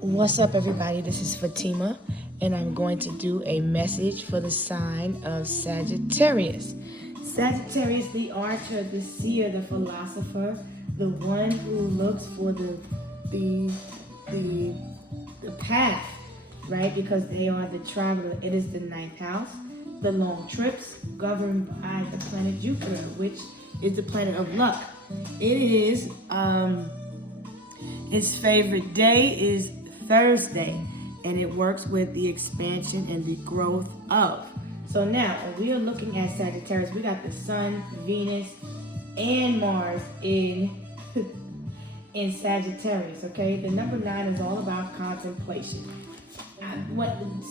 What's up, everybody? This is Fatima, and I'm going to do a message for the sign of Sagittarius. Sagittarius, the archer, the seer, the philosopher, the one who looks for the path, right? Because they are the traveler. It is the ninth house, the long trips, governed by the planet Jupiter, which is the planet of luck. It is its favorite day is Thursday, and it works with the expansion and the growth of. So now, we are looking at Sagittarius. We got the Sun, Venus, and Mars in Sagittarius, okay? The number 9 is all about contemplation.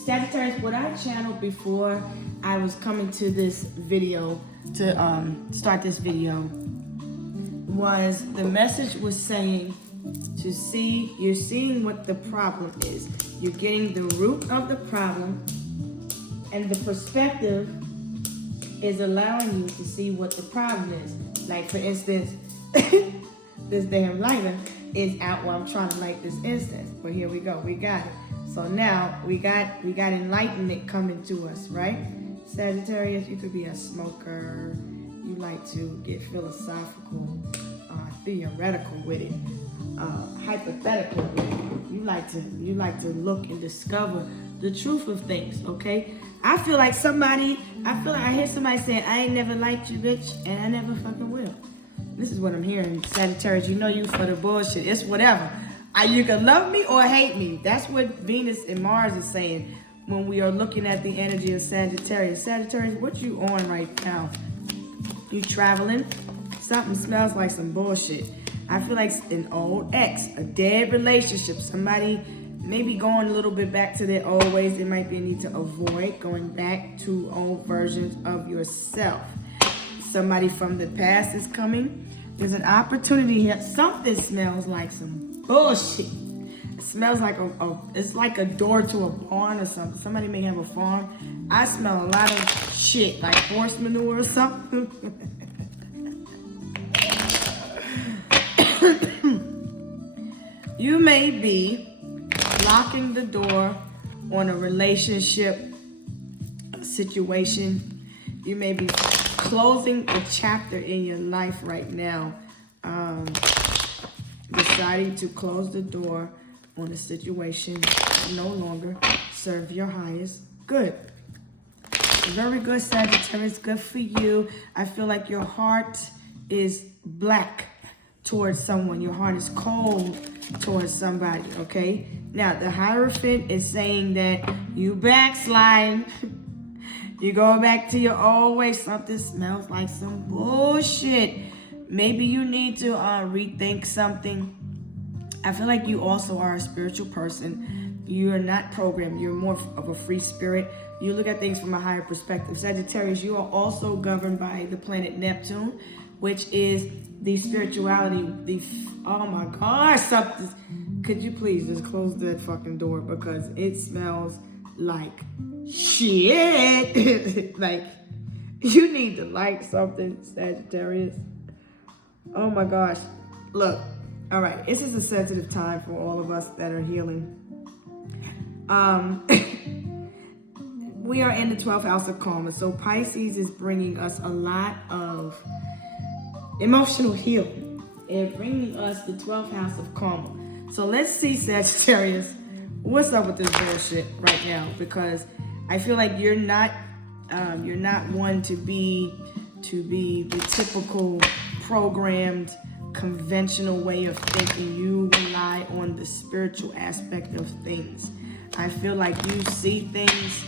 Sagittarius, what I channeled before I was coming to this video, to start this video, was the message was saying to see, you're seeing what the problem is. You're getting the root of the problem, and the perspective is allowing you to see what the problem is. Like, for instance, this damn lighter is out while I'm trying to light this instance. But here we go, we got it. So now we got enlightenment coming to us, right? Sagittarius, you could be a smoker. You like to get philosophical, theoretical with it. Hypothetical with it. You like to look and discover the truth of things, okay? I feel like I hear somebody saying, I ain't never liked you, bitch, and I never fucking will. This is what I'm hearing, Sagittarius. You know you for the bullshit. It's whatever. You can love me or hate me. That's what Venus and Mars is saying when we are looking at the energy of Sagittarius. Sagittarius, what you on right now? You traveling? Something smells like some bullshit. I feel like an old ex, a dead relationship, somebody maybe going a little bit back to their old ways. There might be a need to avoid going back to old versions of yourself. Somebody from the past is coming. There's an opportunity here. Something smells like some bullshit. It smells like it's like a door to a barn or something. Somebody may have a farm. I smell a lot of shit, like horse manure or something. You may be locking the door on a relationship situation. You may be closing a chapter in your life right now, deciding to close the door on a situation that no longer serve your highest good. Very good, Sagittarius. Good for you. I feel like your heart is black towards someone. Your heart is cold towards somebody, okay? Now, the Hierophant is saying that you backslide. You go back to your old ways. Something smells like some bullshit. Maybe you need to rethink something. I feel like you also are a spiritual person. You are not programmed. You're more of a free spirit. You look at things from a higher perspective. Sagittarius, you are also governed by the planet Neptune, which is the spirituality, oh my gosh, something. Could you please just close that fucking door, because it smells like shit. Like, you need to like something, Sagittarius. Oh my gosh. Look, all right, this is a sensitive time for all of us that are healing. We are in the 12th house of karma, so Pisces is bringing us a lot of emotional healing and bringing us the 12th house of karma. So let's see, Sagittarius, what's up with this bullshit right now? Because I feel like you're not one to be the typical programmed, conventional way of thinking. You rely on the spiritual aspect of things. I feel like you see things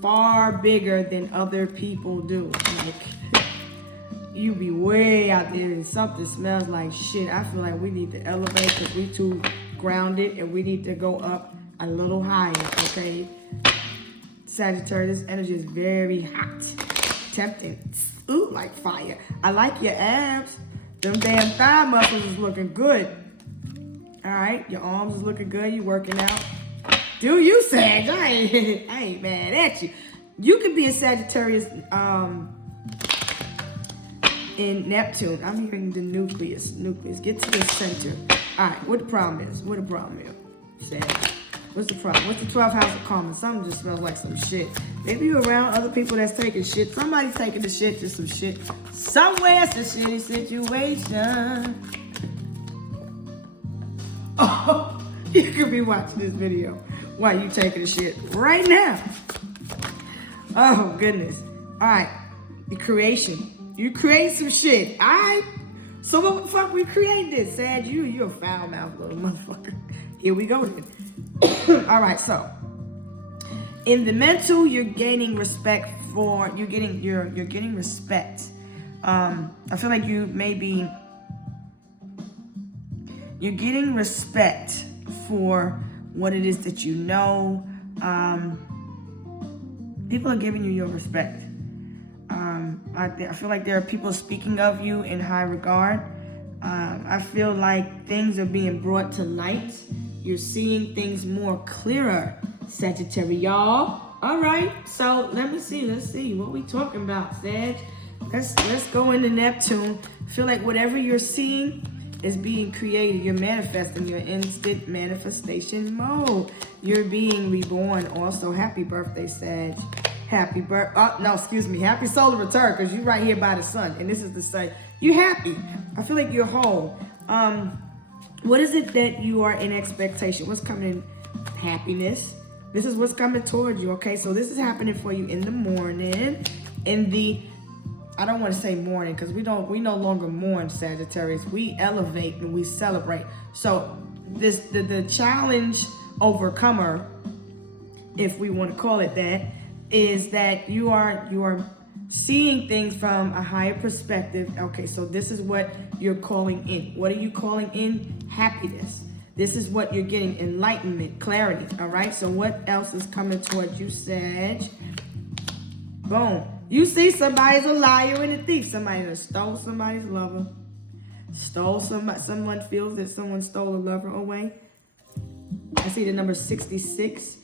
far bigger than other people do. Like, you be way out there and something smells like shit. I feel like we need to elevate because we too grounded and we need to go up a little higher, okay? Sagittarius, this energy is very hot, tempting, ooh, like fire. I like your abs. Them damn thigh muscles is looking good. All right, your arms is looking good. You working out. Do you, Sag? I ain't mad at you. You could be a Sagittarius in Neptune. I'm hearing the nucleus. Get to the center. All right, what the problem is? Sag. What's the problem? What's the 12th house of karma? Something just smells like some shit. Maybe you're around other people that's taking shit. Somebody's taking the shit to some shit. Somewhere it's a shitty situation. Oh, you could be watching this video while you taking the shit right now. Oh, goodness. All right. The creation. You create some shit. All right. So what the fuck we created this? Sad you're a foul mouth little motherfucker. Here we go then. All right, so in the mental, you're gaining respect for you're getting respect. I feel like you're getting respect for what it is that you know. People are giving you your respect. I feel like there are people speaking of you in high regard. I feel like things are being brought to light. You're seeing things more clearer, Sagittarius, y'all. All right, so let's see what we talking about, Sag. Let's go into Neptune. Feel like whatever you're seeing is being created. You're manifesting. You're in instant manifestation mode. You're being reborn. Also, happy birthday, Sag. Happy happy solar return, because you're right here by the sun, and this is the sun. You're happy. I feel like you're whole. What is it that you are in expectation? What's coming in? Happiness. This is what's coming towards you, okay? So this is happening for you in the morning. I don't want to say morning, because we no longer mourn, Sagittarius. We elevate and we celebrate. So the challenge overcomer, if we want to call it that, is that you are seeing things from a higher perspective. Okay, so this is what you're calling in. What are you calling in? Happiness. This is what you're getting, enlightenment, clarity. All right, so what else is coming towards you, Sag? Boom. You see somebody's a liar and a thief. Somebody that stole somebody's lover. Someone feels that someone stole a lover away. I see the number 66,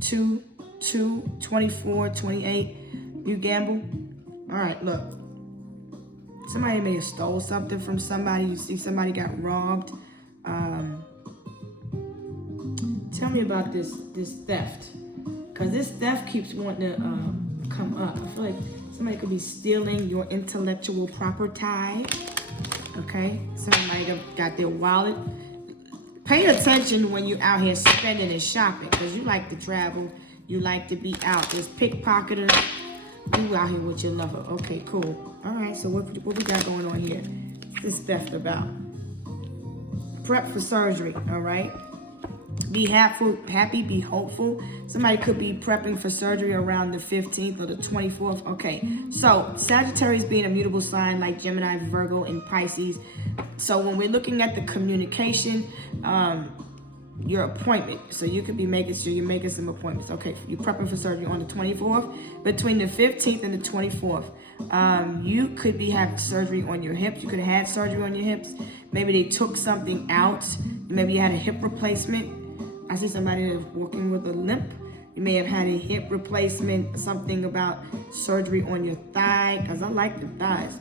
2, 24, 28. You gamble. All right, look. Somebody may have stole something from somebody. You see somebody got robbed. Tell me about this theft. Because this theft keeps wanting to come up. I feel like somebody could be stealing your intellectual property. Okay? Somebody got their wallet. Pay attention when you're out here spending and shopping, because you like to travel. You like to be out. There's pickpocketers. You out here with your lover. Okay, cool. All right, so what we got going on here? What's this theft about? Prep for surgery, all right? Be happy, be hopeful. Somebody could be prepping for surgery around the 15th or the 24th. Okay, so Sagittarius being a mutable sign like Gemini, Virgo, and Pisces. So when we're looking at the communication, your appointment. So you could be making sure you're making some appointments. Okay, you're prepping for surgery on the 24th. Between the 15th and the 24th, you could be having surgery on your hips. You could have had surgery on your hips. Maybe they took something out. Maybe you had a hip replacement. I see somebody that's walking with a limp. You may have had a hip replacement, something about surgery on your thigh, because I like the thighs.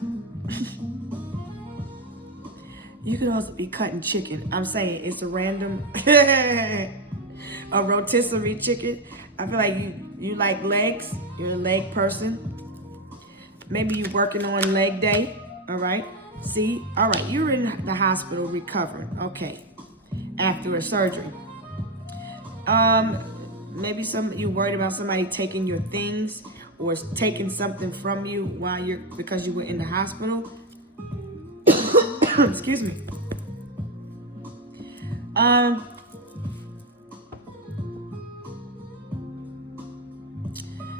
You could also be cutting chicken. I'm saying it's a random, a rotisserie chicken. I feel like you like legs. You're a leg person. Maybe you're working on leg day. All right. See? All right. You're in the hospital recovering. Okay. After a surgery. Maybe you're worried about somebody taking your things or taking something from you because you were in the hospital. Excuse me.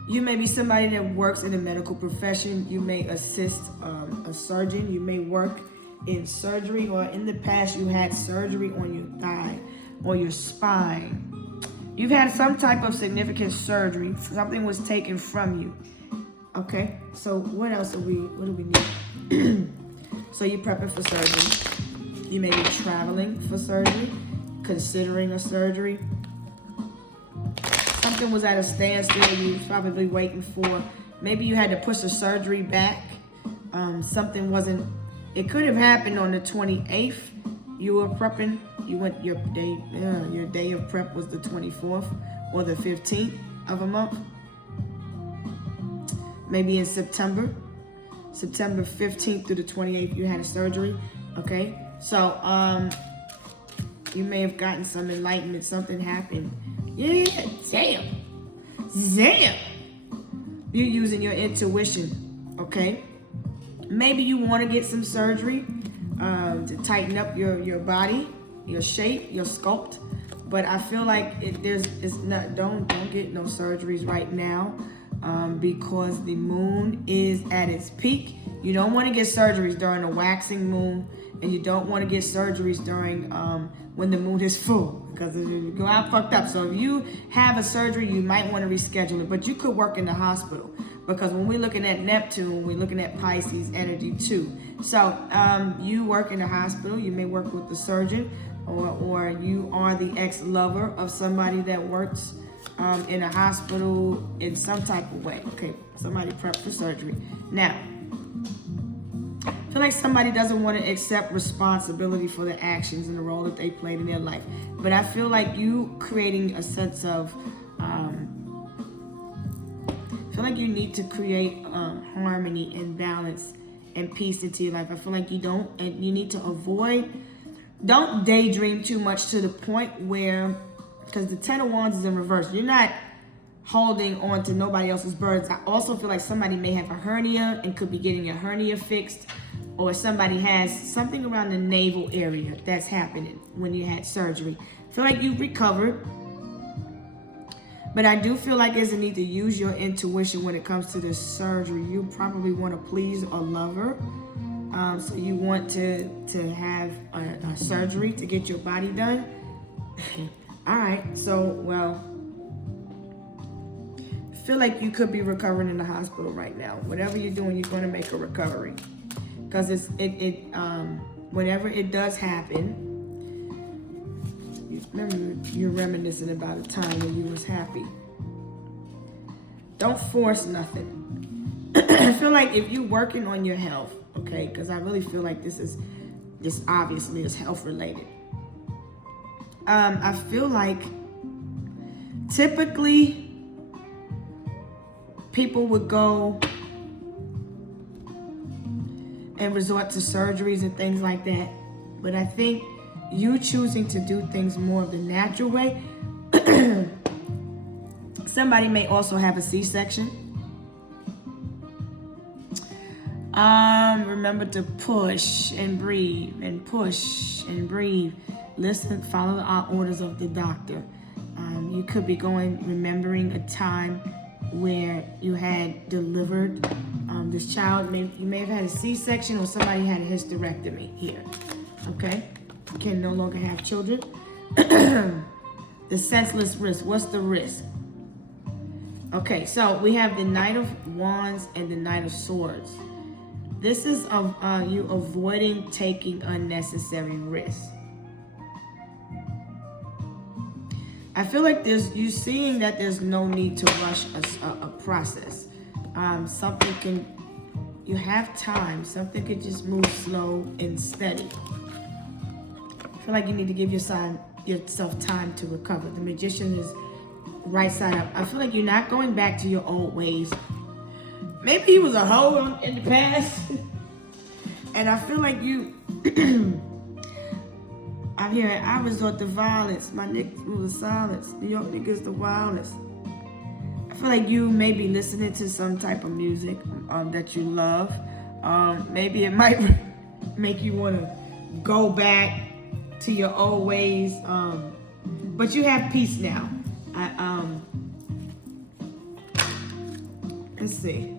You may be somebody that works in the medical profession. You may assist a surgeon. You may work in surgery, or in the past you had surgery on your thigh or your spine. You've had some type of significant surgery. Something was taken from you. Okay, so what do we need? So you're prepping for surgery. You may be traveling for surgery, considering a surgery. Something was at a standstill you was probably waiting for. Maybe you had to push the surgery back. Something wasn't, it could have happened on the 28th. You were prepping You went your day of prep was the 24th or the 15th of a month. Maybe in September 15th through the 28th, you had a surgery. Okay, so you may have gotten some enlightenment. Something happened. Yeah, damn. You're using your intuition. Okay, maybe you want to get some surgery to tighten up your body, your shape, your sculpt. But I feel like don't get no surgeries right now because the moon is at its peak. You don't want to get surgeries during a waxing moon, and you don't want to get surgeries during when the moon is full, because you go out fucked up. So if you have a surgery, you might want to reschedule it, but you could work in the hospital, because when we're looking at Neptune, we're looking at Pisces energy too. So you work in the hospital, you may work with the surgeon, or you are the ex-lover of somebody that works in a hospital in some type of way. Okay, somebody prepped for surgery. Now, I feel like somebody doesn't want to accept responsibility for the actions and the role that they played in their life. But I feel like you creating a sense of, I feel like you need to create harmony and balance and peace into your life. I feel like you need to don't daydream too much to the point where, because the 10 of Wands is in reverse. You're not holding on to nobody else's burdens. I also feel like somebody may have a hernia and could be getting a hernia fixed, or somebody has something around the navel area that's happening when you had surgery. I feel like you've recovered, but I do feel like there's a need to use your intuition when it comes to this surgery. You probably want to please a lover, so you want to have a surgery to get your body done. All right, so, well, I feel like you could be recovering in the hospital right now. Whatever you're doing, you're going to make a recovery. Because whenever it does happen, you're reminiscing about a time when you was happy. Don't force nothing. I feel like if you're working on your health, okay, because I really feel like this obviously is health related. I feel like typically people would go and resort to surgeries and things like that. But I think you choosing to do things more of the natural way. Somebody may also have a C-section. Remember to push and breathe and push and breathe. Listen, follow the orders of the doctor. You could be remembering a time where you had delivered this child. You may have had a C-section, or somebody had a hysterectomy here. Okay? You can no longer have children. The senseless risk. What's the risk? Okay, so we have the Knight of Wands and the Knight of Swords. This is you avoiding taking unnecessary risks. I feel like you seeing that there's no need to rush a process. You have time. Something could just move slow and steady. I feel like you need to give yourself time to recover. The Magician is right side up. I feel like you're not going back to your old ways. Maybe he was a hoe in the past. And I feel like I'm hearing, I resort to violence. My niggas move to silence. New York niggas the wildest. I feel like you may be listening to some type of music that you love. Maybe it might make you want to go back to your old ways. But you have peace now. Let's see.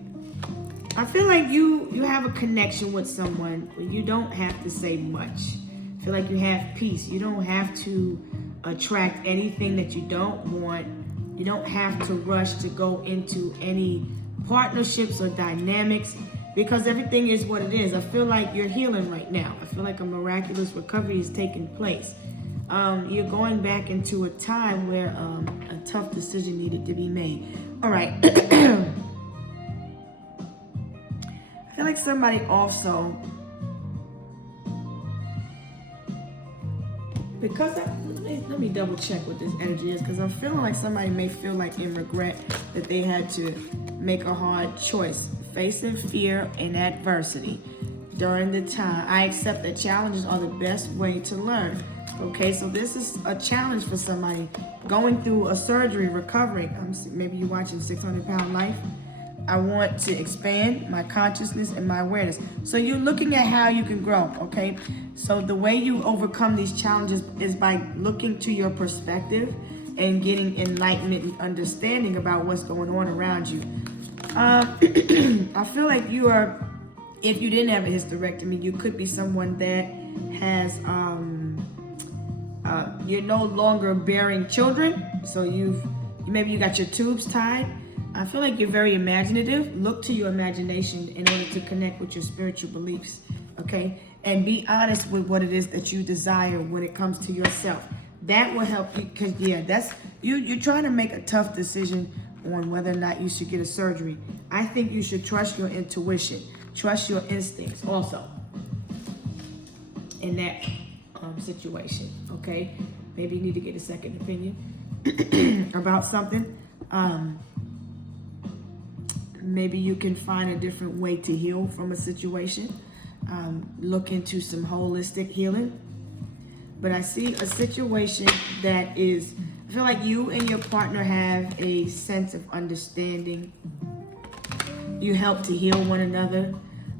I feel like you have a connection with someone where you don't have to say much. I feel like you have peace. You don't have to attract anything that you don't want. You don't have to rush to go into any partnerships or dynamics, because everything is what it is. I feel like you're healing right now. I feel like a miraculous recovery is taking place. You're going back into a time where a tough decision needed to be made. All right. I feel like somebody also because let me double check what this energy is, because I'm feeling like somebody may feel like in regret that they had to make a hard choice, facing fear and adversity during the time. I accept that challenges are the best way to learn. Okay, so this is a challenge for somebody going through a surgery, recovering. Maybe you're watching 600-Pound Life. I want to expand my consciousness and my awareness. So you're looking at how you can grow, okay? So the way you overcome these challenges is by looking to your perspective and getting enlightenment and understanding about what's going on around you. I feel like you are, if you didn't have a hysterectomy, you could be someone that has, you're no longer bearing children. So maybe you got your tubes tied. I feel like you're very imaginative. Look to your imagination in order to connect with your spiritual beliefs, okay? And be honest with what it is that you desire when it comes to yourself. That will help you, because that's you're trying to make a tough decision on whether or not you should get a surgery. I think you should trust your intuition, trust your instincts also in that situation, okay? Maybe you need to get a second opinion about something. Maybe you can find a different way to heal from a situation. Look into some holistic healing. But I see a situation that is, I feel like you and your partner have a sense of understanding. You help to heal one another.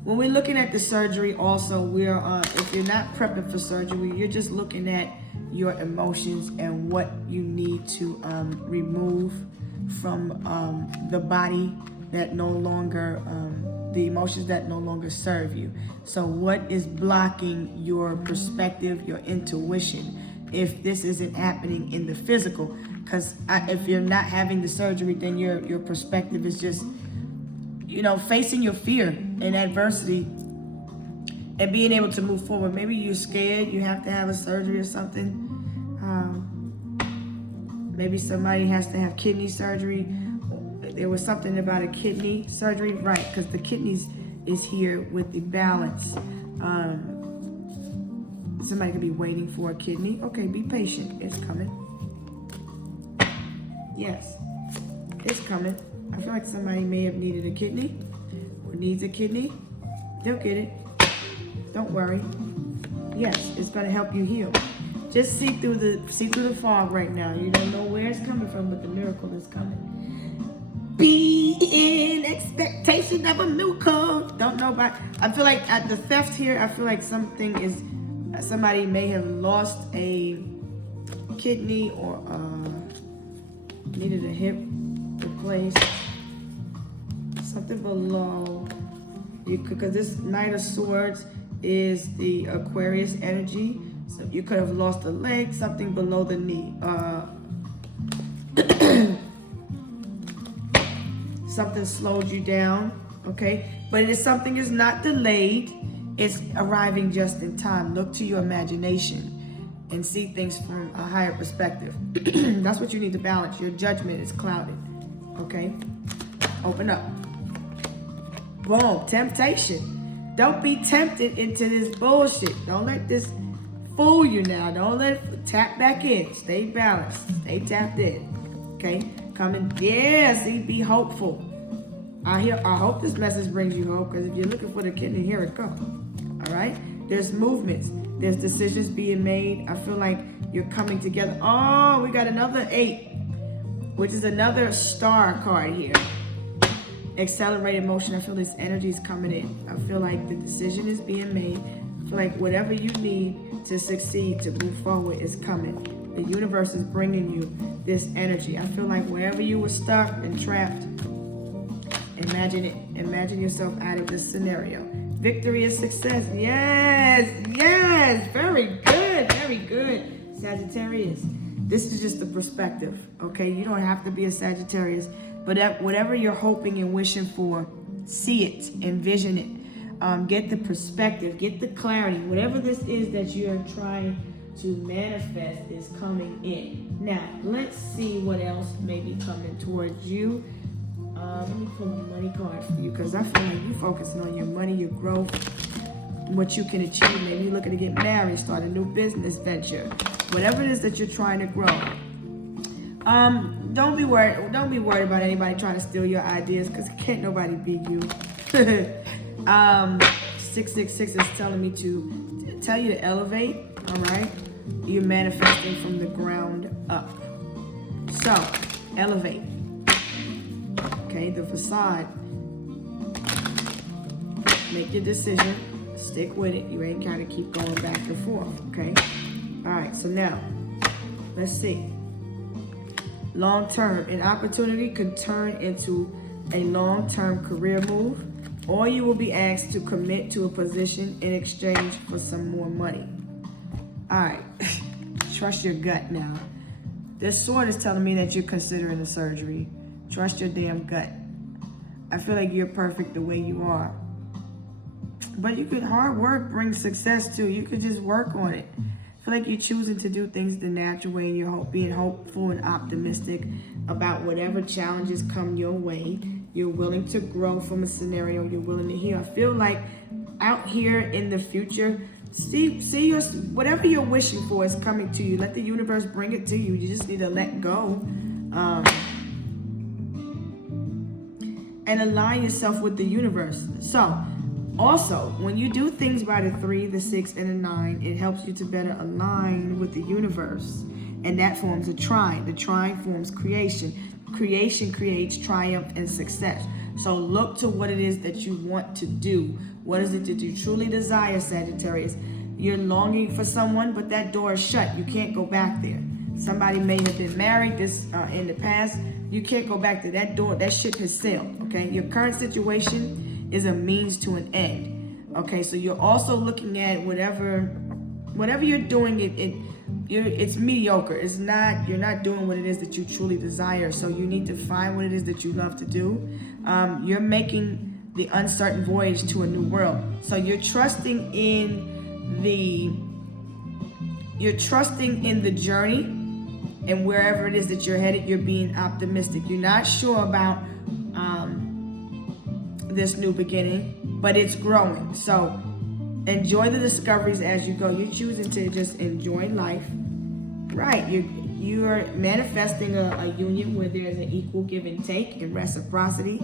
When we're looking at the surgery also, if you're not prepping for surgery, you're just looking at your emotions and what you need to remove from the body that no longer, the emotions that no longer serve you. So what is blocking your perspective, your intuition, if this isn't happening in the physical? Because if you're not having the surgery, then your perspective is just, facing your fear and adversity and being able to move forward. Maybe you're scared you have to have a surgery or something. Maybe somebody has to have kidney surgery. There was something about a kidney surgery, right? Because the kidneys is here with the balance. Somebody could be waiting for a kidney. Okay, be patient. It's coming. Yes, it's coming. I feel like somebody may have needed a kidney or needs a kidney. They'll get it. Don't worry. Yes, it's going to help you heal. Just see through the fog right now. You don't know where it's coming from, but the miracle is coming. Be in expectation of a miracle. Don't know about. I feel like at the theft here, I feel like somebody may have lost a kidney or needed a hip replaced. Something below. Because this Knight of Swords is the Aquarius energy. So you could have lost a leg, something below the knee. Something slowed you down, okay? But if something is not delayed, it's arriving just in time. Look to your imagination and see things from a higher perspective. That's what you need to balance. Your judgment is clouded, okay? Open up. Boom, temptation. Don't be tempted into this bullshit. Don't let this fool you now. Don't let it tap back in. Stay balanced. Stay tapped in, okay? Coming, yeah, see, be hopeful. I hope this message brings you hope, because if you're looking for the kidney, here it comes. All right? There's movements. There's decisions being made. I feel like you're coming together. Oh, we got another 8, which is another star card here. Accelerated motion. I feel this energy is coming in. I feel like the decision is being made. I feel like whatever you need to succeed, to move forward, is coming. The universe is bringing you this energy. I feel like wherever you were stuck and trapped, imagine it. Imagine yourself out of this scenario. Victory is success. Yes, yes. Very good, very good. Sagittarius. This is just the perspective, okay? You don't have to be a Sagittarius, but whatever you're hoping and wishing for, see it, envision it. Get the perspective, get the clarity. Whatever this is that you're trying to manifest is coming in. Now, let's see what else may be coming towards you. Let me pull a money card for you, because I feel like you're focusing on your money, your growth, what you can achieve. Maybe you're looking to get married, start a new business venture. whatever it is that you're trying to grow. Don't be worried about anybody trying to steal your ideas, because can't nobody beat you. 666 is telling me to tell you to elevate. All right, you're manifesting from the ground up. So elevate. Okay, the facade. Make your decision. Stick with it. You ain't gotta keep going back and forth. Okay. All right. So now, let's see. Long term, an opportunity could turn into a long-term career move, or you will be asked to commit to a position in exchange for some more money. All right. Trust your gut now. This sword is telling me that you're considering a surgery. Trust your damn gut. I feel like you're perfect the way you are. But you could, hard work brings success too. You could just work on it. I feel like you're choosing to do things the natural way, and you're being hopeful and optimistic about whatever challenges come your way. You're willing to grow from a scenario. You're willing to heal. I feel like out here in the future, see your, whatever you're wishing for is coming to you. Let the universe bring it to you. You just need to let go. And align yourself with the universe. So, also, when you do things by the 3, the 6, and the 9, it helps you to better align with the universe. And that forms a trine. The trine forms creation. Creation creates triumph and success. So look to what it is that you want to do. What is it that you truly desire, Sagittarius? You're longing for someone, but that door is shut. You can't go back there. Somebody may have been married in the past. You can't go back to that door. That ship has sailed, okay? Your current situation is a means to an end, okay? So you're also looking at whatever you're doing, it's mediocre. It's not, you're not doing what it is that you truly desire. So you need to find what it is that you love to do. You're making the uncertain voyage to a new world. So you're trusting in the journey, and wherever it is that you're headed, you're being optimistic. You're not sure about this new beginning, but it's growing. So enjoy the discoveries as you go. You're choosing to just enjoy life. Right, you're manifesting a union where there's an equal give and take and reciprocity.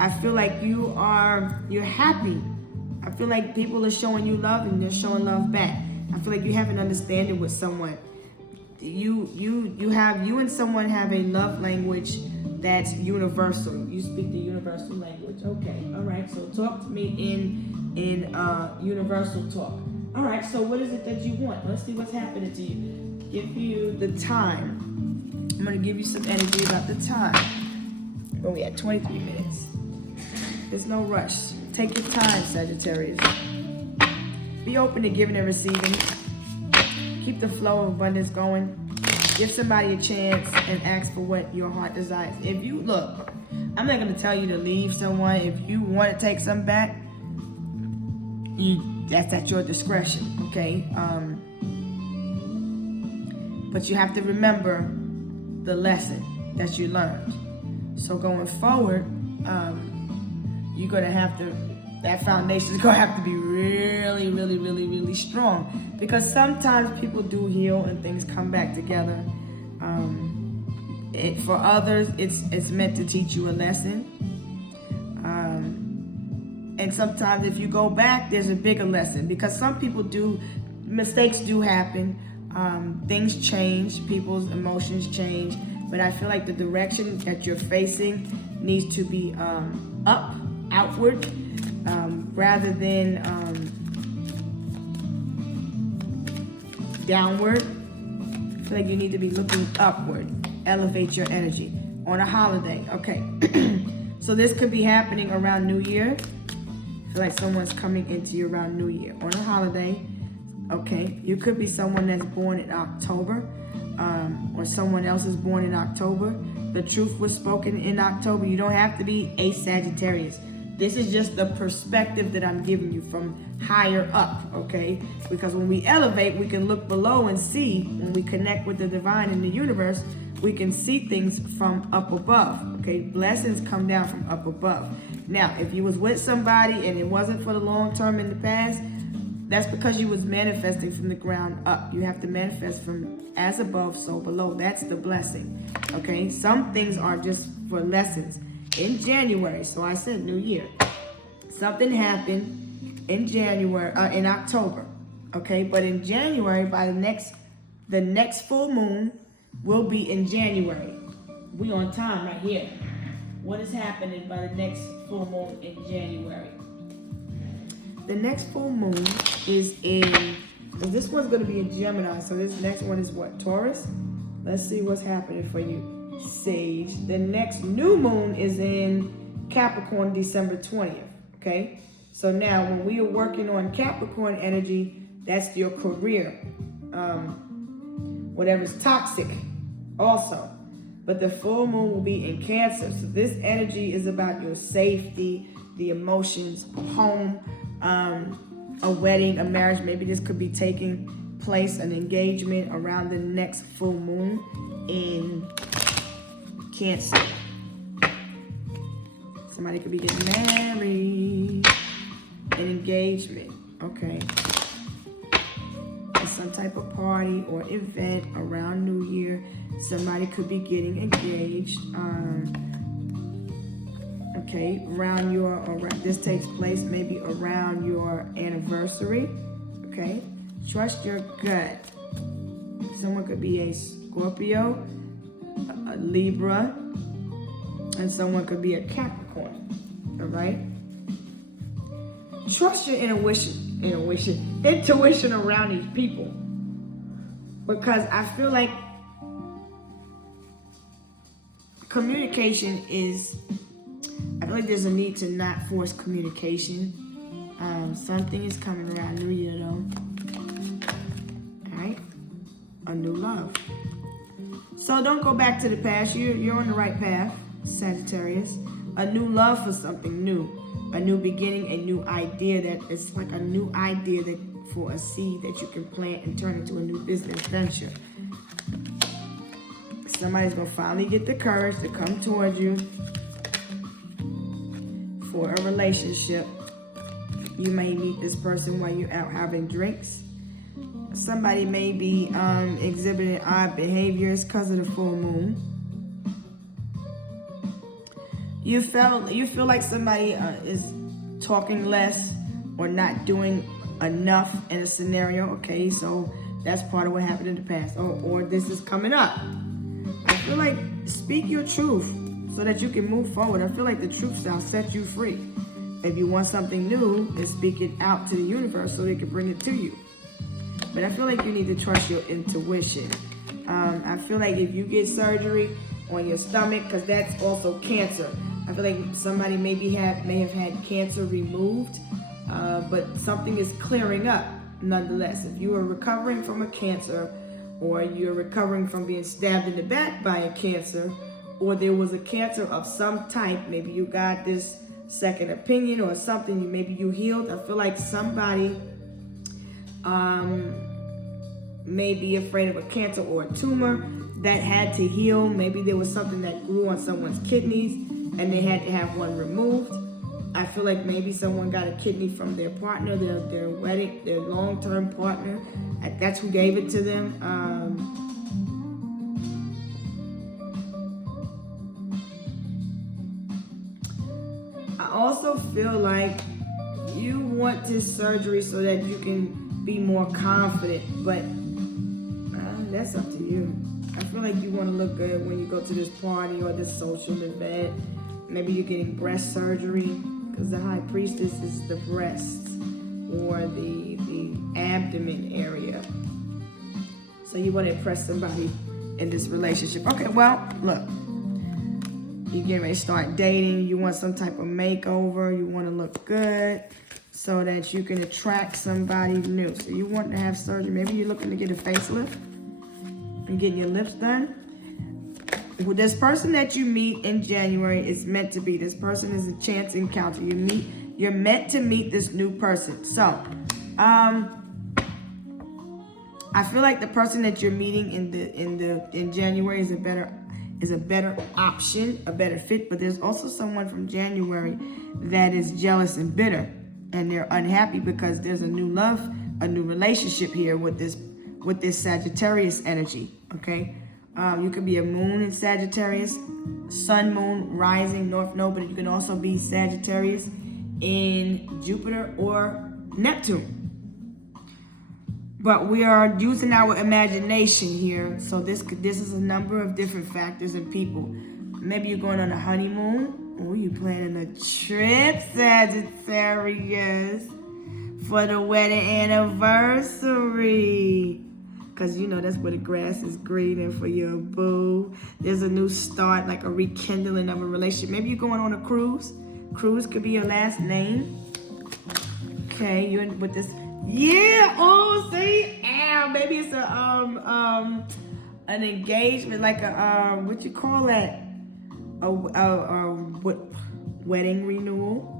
I feel like you're happy. I feel like people are showing you love and they're showing love back. I feel like you have an understanding with someone. You and someone have a love language that's universal. You speak the universal language. Okay, all right. So talk to me in universal talk. All right. So what is it that you want? Let's see what's happening to you. Give you the time. I'm gonna give you some energy about the time. Well, we had 23 minutes. There's no rush. Take your time, Sagittarius. Be open to giving and receiving. Keep the flow of abundance going. Give somebody a chance and ask for what your heart desires. If you look, I'm not going to tell you to leave someone. If you want to take some back, that's at your discretion, okay? But you have to remember the lesson that you learned. So going forward, you're going to have to, that foundation is going to have to be really, really, really, really strong. Because sometimes people do heal and things come back together. For others, it's meant to teach you a lesson. And sometimes if you go back, there's a bigger lesson. Because some people mistakes do happen. Things change, people's emotions change. But I feel like the direction that you're facing needs to be up, outward, rather than downward. I feel like you need to be looking upward. Elevate your energy on a holiday. Okay. So this could be happening around New Year. I feel like someone's coming into you around New Year on a holiday. Okay. You could be someone that's born in October, or someone else is born in October. The truth was spoken in October. You don't have to be a Sagittarius. This is just the perspective that I'm giving you from higher up, okay? Because when we elevate, we can look below and see. When we connect with the divine in the universe, we can see things from up above, okay? Blessings come down from up above. Now, if you was with somebody and it wasn't for the long term in the past, That's because you was manifesting from the ground up. You have to manifest from as above, so below. That's the blessing. Okay? Some things are just for lessons. In January, so I said New Year. Something happened in January, in October. Okay? But in January, by the next full moon will be in January. We on time right here. What is happening by the next full moon in January? The next full moon is in, this one's going to be in Gemini, so this next one is what, Taurus? Let's see what's happening for you, Sage. The next new moon is in Capricorn, December 20th, okay? So now, when we are working on Capricorn energy, that's your career. Whatever's toxic also. But the full moon will be in Cancer. So this energy is about your safety, the emotions, home, a wedding, a marriage. Maybe this could be taking place, an engagement around the next full moon in Cancer. Somebody could be getting married, an engagement, okay. Some type of party or event around New Year. Somebody could be getting engaged. Okay, this takes place maybe around your anniversary. Okay, trust your gut. Someone could be a Scorpio, a Libra, and someone could be a Capricorn. All right. Trust your intuition around these people, because I feel like communication is, I feel like there's a need to not force communication. Something is coming around New Year though. Alright? A new love. So don't go back to the past. You're on the right path, Sagittarius. A new love for something new. A new beginning, a new idea that it's like a new idea that for a seed that you can plant and turn into a new business venture. Somebody's gonna finally get the courage to come towards you for a relationship. You may meet this person while you're out having drinks. Somebody may be exhibiting odd behaviors because of the full moon. You feel like somebody is talking less or not doing enough in a scenario. Okay, so that's part of what happened in the past. Or this is coming up. I feel like speak your truth so that you can move forward. I feel like the truth shall set you free. If you want something new, then speak it out to the universe so they can bring it to you. But I feel like you need to trust your intuition. I feel like if you get surgery on your stomach, because that's also cancer. I feel like somebody may have had cancer removed, but something is clearing up nonetheless. If you are recovering from a cancer, or you're recovering from being stabbed in the back by a cancer, or there was a cancer of some type, maybe you got this second opinion or something, maybe you healed. I feel like somebody may be afraid of a cancer or a tumor that had to heal. Maybe there was something that grew on someone's kidneys and they had to have one removed. I feel like maybe someone got a kidney from their partner, their wedding, their long-term partner. That's who gave it to them. I also feel like you want this surgery so that you can be more confident, but that's up to you. I feel like you want to look good when you go to this party or this social event. Maybe you're getting breast surgery, because the high priestess is the breasts or the abdomen area. So you want to impress somebody in this relationship. Okay, well, look. You're getting ready to start dating. You want some type of makeover. You want to look good so that you can attract somebody new. So you want to have surgery. Maybe you're looking to get a facelift and getting your lips done. Well, this person that you meet in January is meant to be. This person is a chance encounter. You're meant to meet this new person. So, I feel like the person that you're meeting in January is a better option, a better fit. But there's also someone from January that is jealous and bitter. and they're unhappy because there's a new love, a new relationship here with this Sagittarius energy, okay? You could be a moon in Sagittarius, sun, moon, rising, north node, but you can also be Sagittarius in Jupiter or Neptune. But we are using our imagination here, so this is a number of different factors and people. Maybe you're going on a honeymoon, or you're planning a trip, Sagittarius, for the wedding anniversary. Because you know that's where the grass is greener for your boo. There's a new start, like a rekindling of a relationship. Maybe you're going on a cruise. Cruise could be your last name. Okay, you're in with this. Yeah, oh, see? Ow, maybe it's an engagement, like a, what you call that? What, wedding renewal.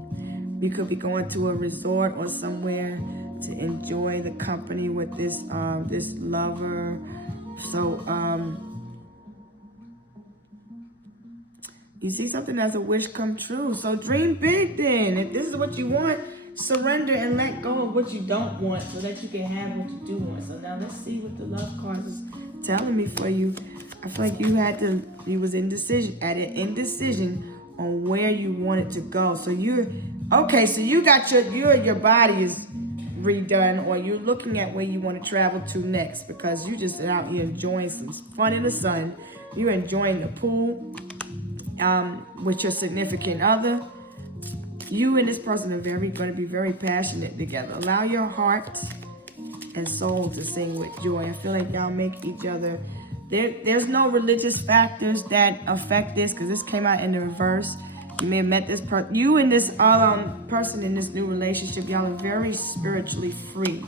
You could be going to a resort or somewhere to enjoy the company with this this lover. So you see something as a wish come true. So dream big then. If this is what you want, surrender and let go of what you don't want so that you can have what you do want. So now let's see what the love cards is telling me for you. I feel like you was indecision on where you wanted to go. So you're okay, so you got your body is redone, or you're looking at where you want to travel to next because you just out here enjoying some fun in the sun. You're enjoying the pool with your significant other. You and this person are going to be very passionate together. Allow your heart and soul to sing with joy. I feel like y'all make each other. There's no religious factors that affect this because this came out in the reverse. You may have met this person. You and this person in this new relationship, y'all are very spiritually free.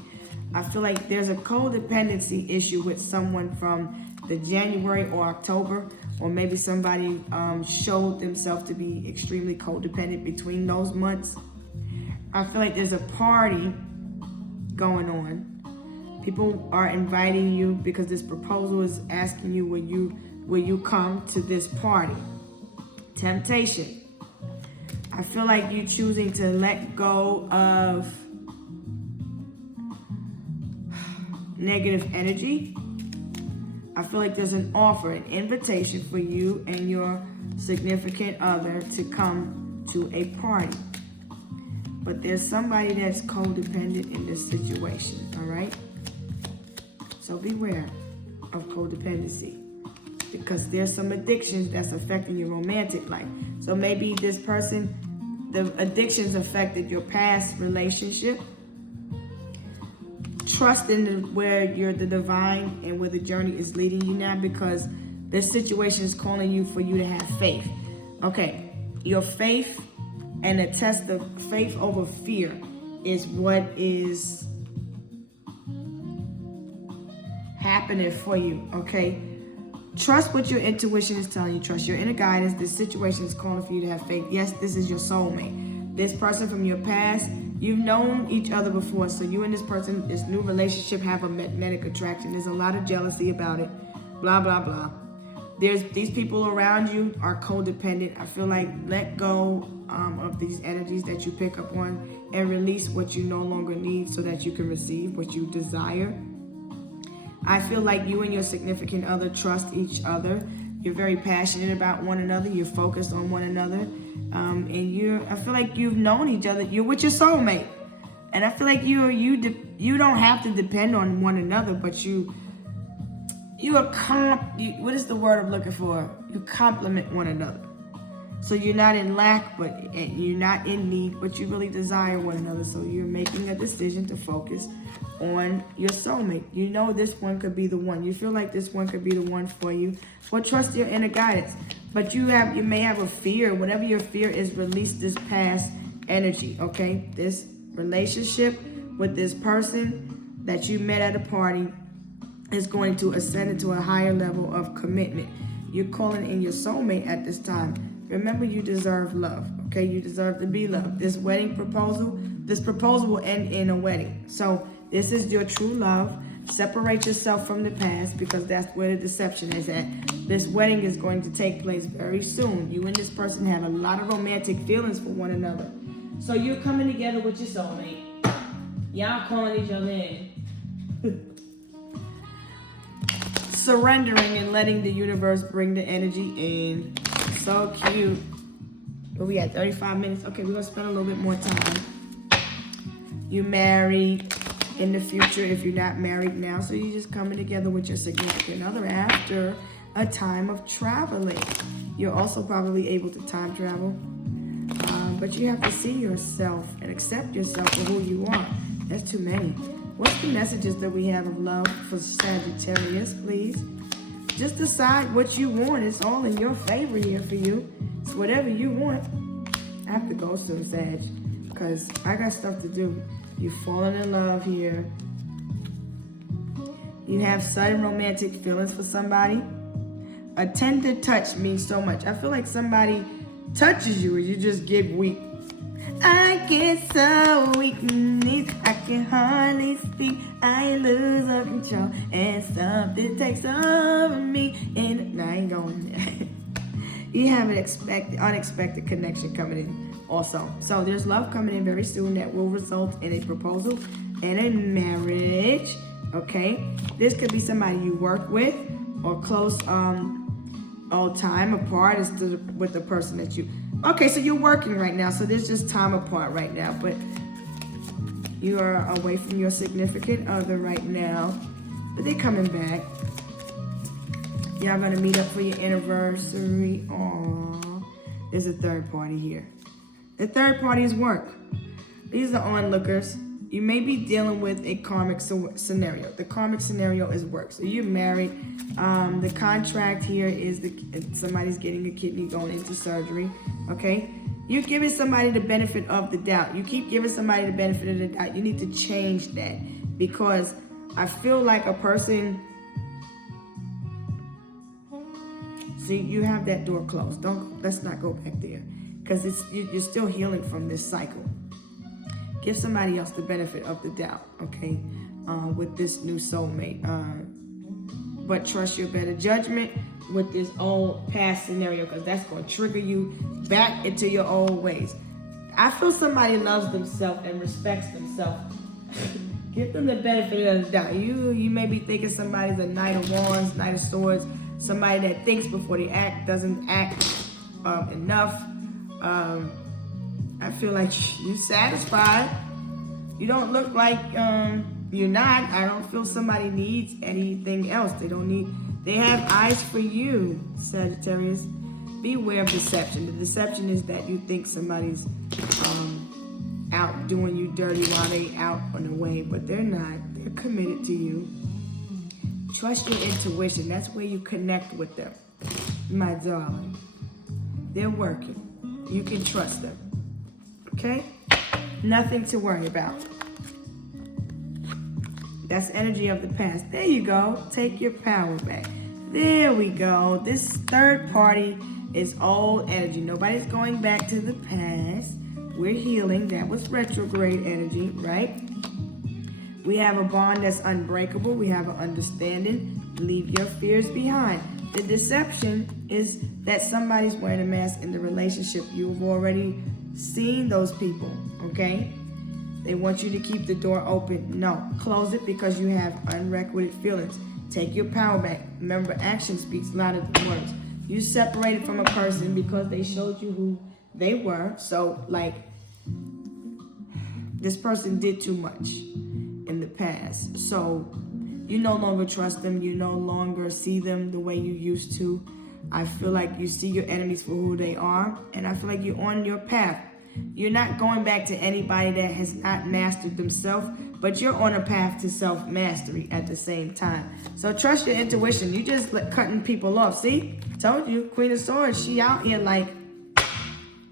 I feel like there's a codependency issue with someone from the January or October, or maybe somebody showed themselves to be extremely codependent between those months. I feel like there's a party going on. People are inviting you because this proposal is asking you, will you come to this party? Temptation. I feel like you choosing to let go of negative energy. I feel like there's an offer, an invitation for you and your significant other to come to a party. But there's somebody that's codependent in this situation, all right? So beware of codependency because there's some addictions that's affecting your romantic life. So maybe this person, the addictions affected your past relationship. Trust in where you're the divine and where the journey is leading you now, because this situation is calling you for you to have faith. Okay, your faith and a test of faith over fear is what is happening for you, okay? Trust what your intuition is telling you. Trust your inner guidance. This situation is calling for you to have faith. Yes, this is your soulmate. This person from your past, you've known each other before, so you and this person, this new relationship, have a magnetic attraction. There's a lot of jealousy about it, blah, blah, blah. There's these people around you are codependent. I feel like let go of these energies that you pick up on and release what you no longer need so that you can receive what you desire. I feel like you and your significant other trust each other. You're very passionate about one another. You're focused on one another. I feel like you've known each other. You're with your soulmate. And I feel like you don't have to depend on one another, but what is the word I'm looking for? You complement one another. So you're not in lack, but you're not in need, but you really desire one another. So you're making a decision to focus on your soulmate. You know this one could be the one. You feel like this one could be the one for you. Well, trust your inner guidance. But you may have a fear. Whatever your fear is, release this past energy, okay? This relationship with this person that you met at a party is going to ascend into a higher level of commitment. You're calling in your soulmate at this time. Remember, you deserve love, okay? You deserve to be loved. This proposal will end in a wedding. So this is your true love. Separate yourself from the past because that's where the deception is at. This wedding is going to take place very soon. You and this person have a lot of romantic feelings for one another. So you're coming together with your soulmate. Y'all calling each other in. Surrendering and letting the universe bring the energy in. So cute. Where we at? 35 minutes. Okay, we're gonna spend a little bit more time. You married in the future if you're not married now. So you're just coming together with your significant other after a time of traveling. You're also probably able to time travel. But you have to see yourself and accept yourself for who you are. That's too many. What's the messages that we have of love for Sagittarius, please? Just decide what you want. It's all in your favor here for you. It's whatever you want. I have to go soon, Sag, because I got stuff to do. You've fallen in love here. You have sudden romantic feelings for somebody. A tender touch means so much. I feel like somebody touches you and you just get weak. I get so weak, I can hardly speak. I lose all control and something takes over me. And I ain't going there. You have an unexpected connection coming in also. So there's love coming in very soon that will result in a proposal and a marriage. Okay, this could be somebody you work with or close time apart with the person that you. Okay, so you're working right now, so there's just time apart right now, but you are away from your significant other right now, but they're coming back. Y'all gonna meet up for your anniversary. Aww. There's a third party here. The third party is work. These are onlookers. You may be dealing with a karmic scenario. The karmic scenario is work. So you're married. The contract here is somebody's getting a kidney going into surgery. Okay? You're giving somebody the benefit of the doubt. You keep giving somebody the benefit of the doubt. You need to change that because I feel like a person. See, you have that door closed. Let's not go back there because you're still healing from this cycle. Give somebody else the benefit of the doubt, okay, with this new soulmate. But trust your better judgment with this old past scenario because that's going to trigger you back into your old ways. I feel somebody loves themselves and respects themselves. Give them the benefit of the doubt. You may be thinking somebody's a Knight of Wands, Knight of Swords, somebody that thinks before they act, doesn't act enough. I feel like you're satisfied. You don't look like you're not. I don't feel somebody needs anything else. They have eyes for you, Sagittarius. Beware of deception. The deception is that you think somebody's out doing you dirty while they out on the way, but they're not. They're committed to you. Trust your intuition. That's where you connect with them, my darling. They're working. You can trust them. Okay? Nothing to worry about. That's energy of the past. There you go. Take your power back. There we go. This third party is old energy. Nobody's going back to the past. We're healing. That was retrograde energy, right? We have a bond that's unbreakable. We have an understanding. Leave your fears behind. The deception is that somebody's wearing a mask in the relationship. You've already seen those people, okay? They want you to keep the door open. No, close it because you have unrequited feelings. Take your power back. Remember, action speaks louder than words. You separated from a person because they showed you who they were. So, like, this person did too much in the past. So, you no longer trust them. You no longer see them the way you used to. I feel like you see your enemies for who they are. And I feel like you're on your path. You're not going back to anybody that has not mastered themselves, but you're on a path to self-mastery at the same time. So trust your intuition. You just cutting people off. See? Told you. Queen of Swords, she out here like,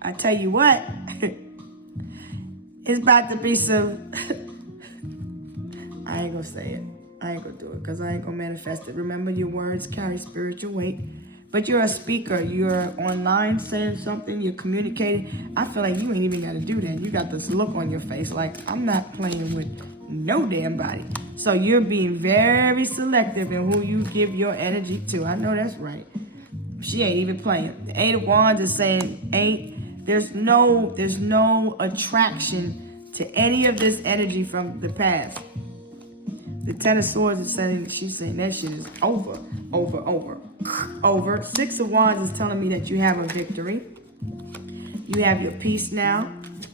I tell you what, it's about to be some, I ain't gonna say it. I ain't gonna do it because I ain't gonna manifest it. Remember, your words carry spiritual weight. But you're a speaker. You're online saying something. You're communicating. I feel like you ain't even got to do that. You got this look on your face like, I'm not playing with no damn body. So you're being very selective in who you give your energy to. I know that's right. She ain't even playing. The Eight of Wands is saying ain't There's no attraction to any of this energy from the past. The Ten of Swords is saying, she's saying that shit is over. Six of Wands is telling me that you have a victory. You have your peace now.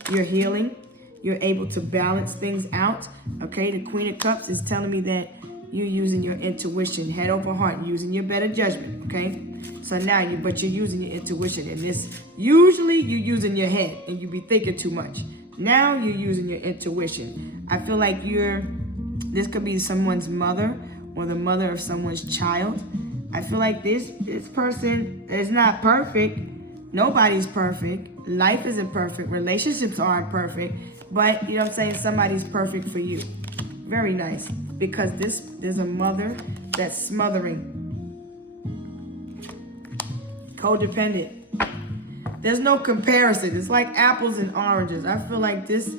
You're healing. You're able to balance things out. Okay, the Queen of Cups is telling me that you're using your intuition, head over heart, using your better judgment. Okay, so now you're using your intuition. And this, usually you're using your head and you be thinking too much. Now you're using your intuition. I feel like this could be someone's mother or the mother of someone's child. I feel like this person is not perfect. Nobody's perfect. Life isn't perfect. Relationships aren't perfect. But, you know what I'm saying, somebody's perfect for you. Very nice. Because there's a mother that's smothering. Codependent. There's no comparison. It's like apples and oranges. I feel like there's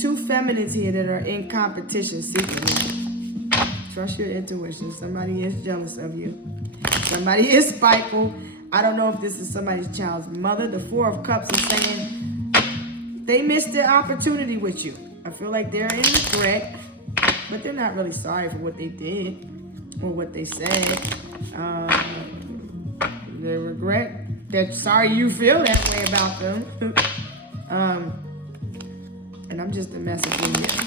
two feminines here that are in competition secretly. Trust your intuition. Somebody is jealous of you. Somebody is spiteful. I don't know if this is somebody's child's mother. The Four of Cups is saying they missed their opportunity with you. I feel like they're in regret, but they're not really sorry for what they did or what they said. They regret. They're sorry you feel that way about them. And I'm just a messenger here.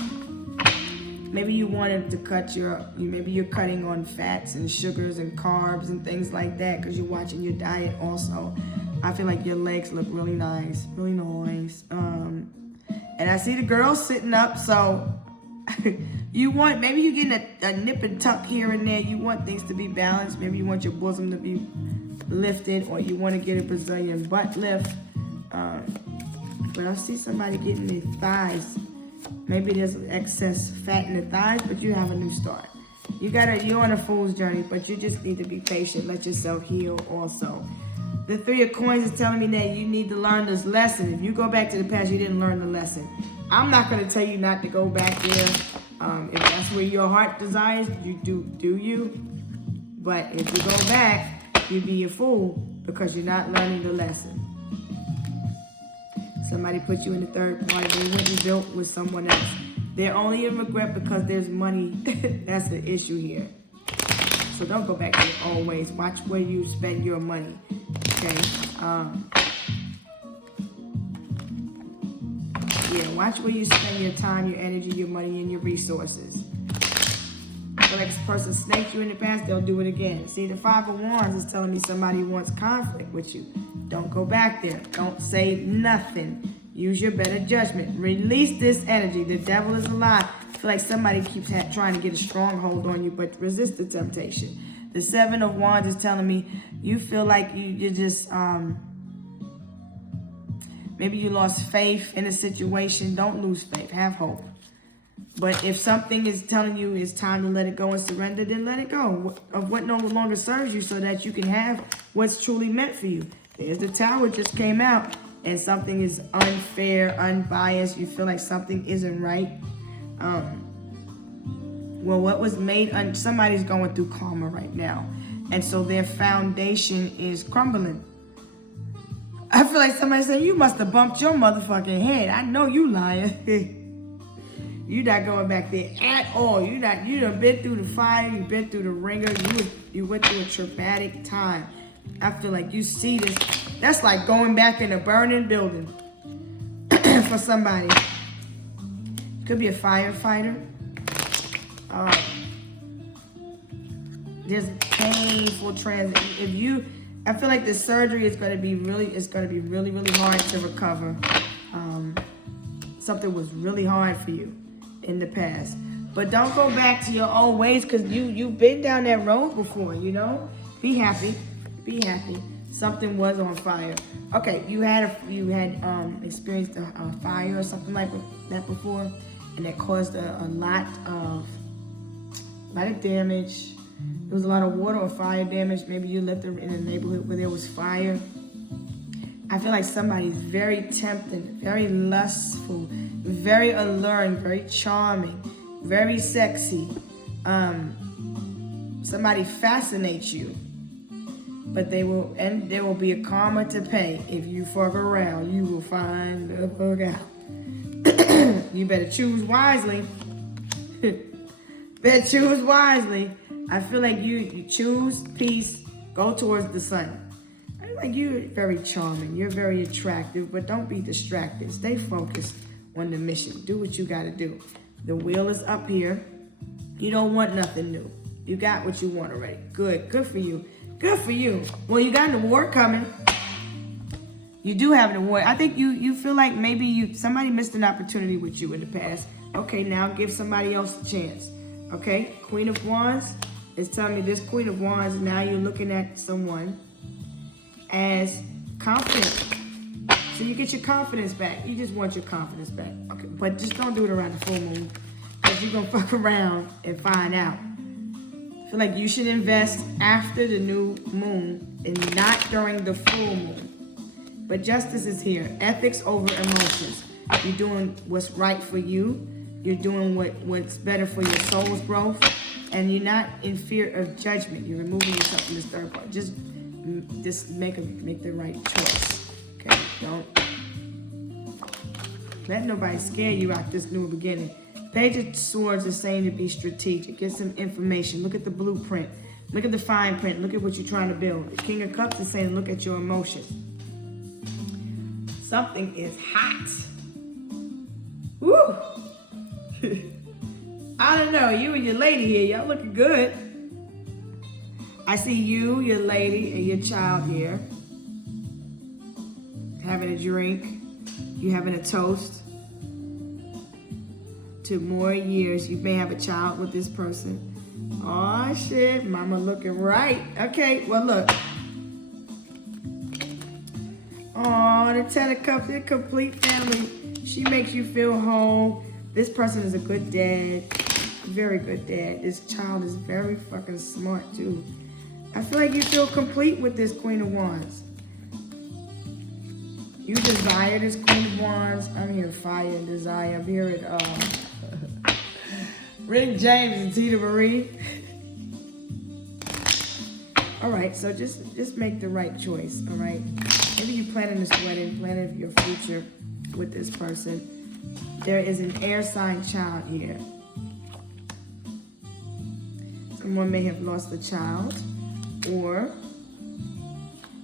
Maybe you wanted to cut maybe you're cutting on fats and sugars and carbs and things like that because you're watching your diet also. I feel like your legs look really nice, really nice. And I see the girl sitting up, so maybe you're getting a nip and tuck here and there. You want things to be balanced. Maybe you want your bosom to be lifted, or you want to get a Brazilian butt lift. But I see somebody getting their thighs. Maybe there's excess fat in the thighs, but you have a new start. You're on a fool's journey, but you just need to be patient. Let yourself heal also. The Three of Coins is telling me that you need to learn this lesson. If you go back to the past, you didn't learn the lesson. I'm not going to tell you not to go back there. If that's where your heart desires, you do you. But if you go back, you'd be a fool because you're not learning the lesson. Somebody put you in the third party. They went and built with someone else. They're only in regret because there's money. That's the issue here. So don't go back there always. Watch where you spend your money. Okay. Watch where you spend your time, your energy, your money, and your resources. I feel like this person snaked you in the past, they'll do it again. See, the Five of Wands is telling me somebody wants conflict with you. Don't go back there. Don't say nothing. Use your better judgment. Release this energy. The devil is a lie. I feel like somebody keeps trying to get a stronghold on you, but resist the temptation. The Seven of Wands is telling me you feel like you're just, maybe you lost faith in a situation. Don't lose faith. Have hope. But if something is telling you it's time to let it go and surrender, then let it go of what no longer serves you so that you can have what's truly meant for you. There's the Tower just came out, and something is unfair, unbiased. You feel like something isn't right. Well, what was made, somebody's going through karma right now. And so their foundation is crumbling. I feel like somebody said, you must have bumped your motherfucking head. I know you lying. You're not going back there at all. You done been through the fire. You've been through the ringer. You went through a traumatic time. I feel like you see this. That's like going back in a burning building for somebody. Could be a firefighter. There's painful transit. I feel like the surgery is going to be really, really hard to recover. Something was really hard for you in the past. But don't go back to your old ways because you've been down that road before, you know? Be happy. Be happy. Something was on fire. Okay, you had experienced a fire or something like that before, and that caused a lot of damage. There was a lot of water or fire damage. Maybe you lived in a neighborhood where there was fire. I feel like somebody's very tempting, very lustful, very alluring, very charming, very sexy. Somebody fascinates you. but there will be a karma to pay. If you fuck around, you will find the fuck out. You better choose wisely. Better choose wisely. I feel like you choose peace, go towards the sun. I feel like you're very charming, you're very attractive, but don't be distracted. Stay focused on the mission. Do what you gotta do. The wheel is up here. You don't want nothing new. You got what you want already. Good for you. Good for you. Well, you got an award coming. You do have an award. I think you feel like maybe somebody missed an opportunity with you in the past. Okay, now give somebody else a chance. Okay, Queen of Wands is telling me this Queen of Wands, now you're looking at someone as confident. So you get your confidence back. You just want your confidence back. Okay, but just don't do it around the full moon, because you're going to fuck around and find out. I feel like you should invest after the new moon and not during the full moon. But justice is here. Ethics over emotions. You're doing what's right for you. You're doing what's better for your soul's growth. And you're not in fear of judgment. You're removing yourself from this third part. Just make the right choice. Okay? Don't let nobody scare you out this new beginning. Page of Swords is saying to be strategic. Get some information. Look at the blueprint. Look at the fine print. Look at what you're trying to build. The King of Cups is saying look at your emotions. Something is hot. Woo! I don't know. You and your lady here, y'all looking good. I see you, your lady, and your child here. Having a drink. You having a toast to more years. You may have a child with this person. Oh shit, mama looking right. Okay, well look. Oh, the Ten of Cups, a complete family. She makes you feel whole. This person is a good dad. Very good dad. This child is very fucking smart too. I feel like you feel complete with this Queen of Wands. You desire this Queen of Wands. I'm here fire and desire. I'm here at Rick James and Tina Marie. All right, so just make the right choice, all right? Maybe you're planning this wedding, planning your future with this person. There is an air sign child here. Someone may have lost a child, or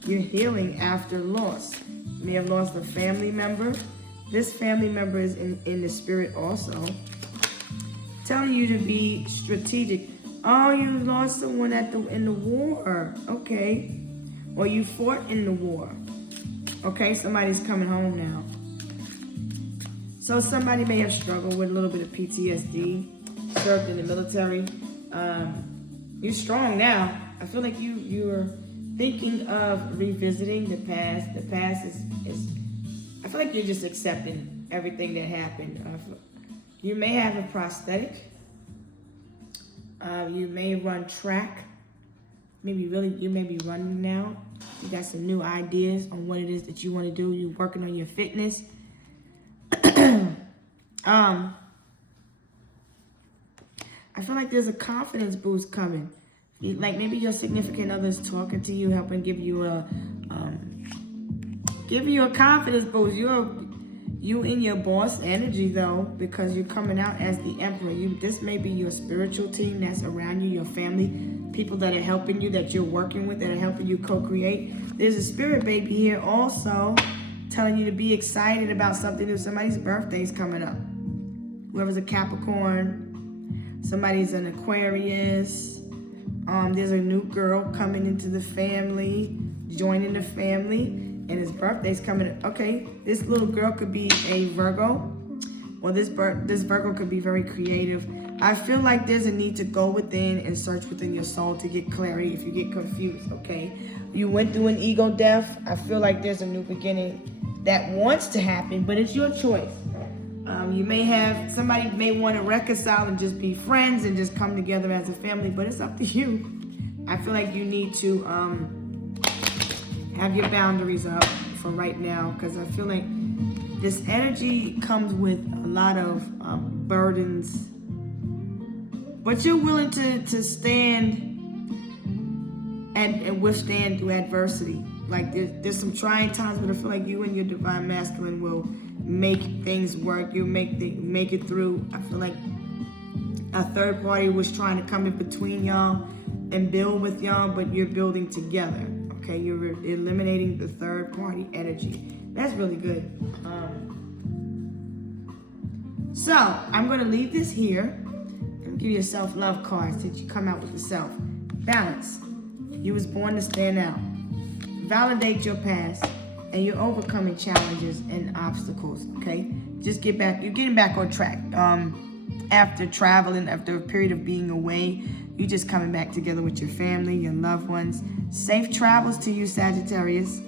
you're healing after loss. You may have lost a family member. This family member is in the spirit also. Telling you to be strategic. Oh, you lost someone in the war. Okay. Or you fought in the war. Okay, somebody's coming home now. So somebody may have struggled with a little bit of PTSD, served in the military. You're strong now. I feel like you're thinking of revisiting the past. The past is I feel like you're just accepting everything that happened. You may have a prosthetic. You may run track. You may be running now. You got some new ideas on what it is that you want to do. You're working on your fitness. I feel like there's a confidence boost coming. Like maybe your significant other is talking to you, helping give you a confidence boost. You in your boss energy though, because you're coming out as the emperor. This may be your spiritual team that's around you, your family, people that are helping you, that you're working with, that are helping you co-create. There's a spirit baby here also telling you to be excited about something new. Somebody's birthday's coming up. Whoever's a Capricorn, somebody's an Aquarius. There's a new girl coming into the family, joining the family, and his birthday's coming up. Okay, this little girl could be a Virgo, or this Virgo could be very creative. I feel like there's a need to go within and search within your soul to get clarity if you get confused, okay? You went through an ego death. I feel like there's a new beginning that wants to happen, but it's your choice. Somebody may want to reconcile and just be friends and just come together as a family, but it's up to you. I feel like you need to have your boundaries up for right now, because I feel like this energy comes with a lot of burdens, but you're willing to stand and withstand through adversity. Like there's some trying times, but I feel like you and your divine masculine will make things work. You'll make it through. I feel like a third party was trying to come in between y'all and build with y'all, but you're building together. Okay, you're eliminating the third party energy. That's really good. So I'm going to leave this here. I'm give you a self-love card since you come out with the self. Balance. You was born to stand out. Validate your past, and you're overcoming challenges and obstacles. Okay, just get back. You're getting back on track. After traveling, after a period of being away, you're just coming back together with your family, your loved ones. Safe travels to you, Sagittarius.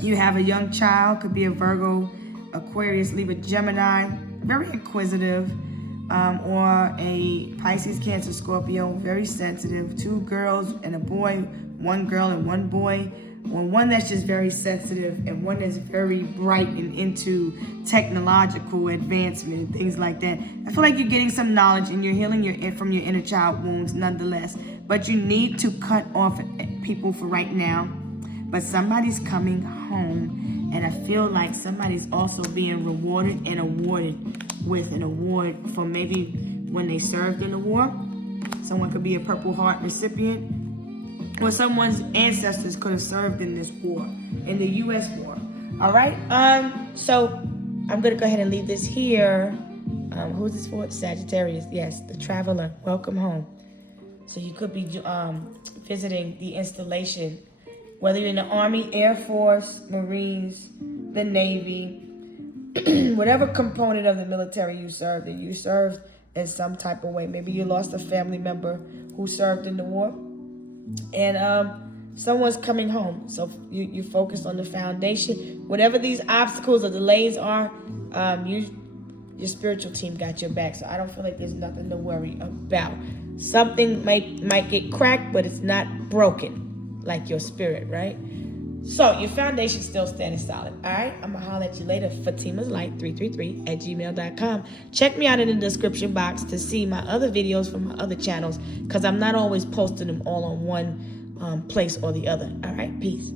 You have a young child, could be a Virgo, Aquarius, Libra, Gemini, very inquisitive, or a Pisces, Cancer, Scorpio, very sensitive. 2 girls and a boy, 1 girl and 1 boy. Or one that's just very sensitive and one that's very bright and into technological advancement and things like that. I feel like you're getting some knowledge and you're healing from your inner child wounds nonetheless. But you need to cut off people for right now. But somebody's coming home, and I feel like somebody's also being rewarded and awarded with an award for maybe when they served in the war. Someone could be a Purple Heart recipient, or someone's ancestors could have served in this war, in the U.S. war. All right. So I'm gonna go ahead and leave this here. Who's this for? Sagittarius. Yes, the traveler. Welcome home. So you could be visiting the installation, whether you're in the Army, Air Force, Marines, the Navy, whatever component of the military you served in some type of way. Maybe you lost a family member who served in the war. And someone's coming home. So you focus on the foundation. Whatever these obstacles or delays are, your spiritual team got your back. So I don't feel like there's nothing to worry about. Something might get cracked, but it's not broken like your spirit, right? So your foundation's still standing solid. All right, I'm gonna holler at you later. FatimasLight333@gmail.com. Check me out in the description box to see my other videos from my other channels, because I'm not always posting them all on one place or the other. All right, peace.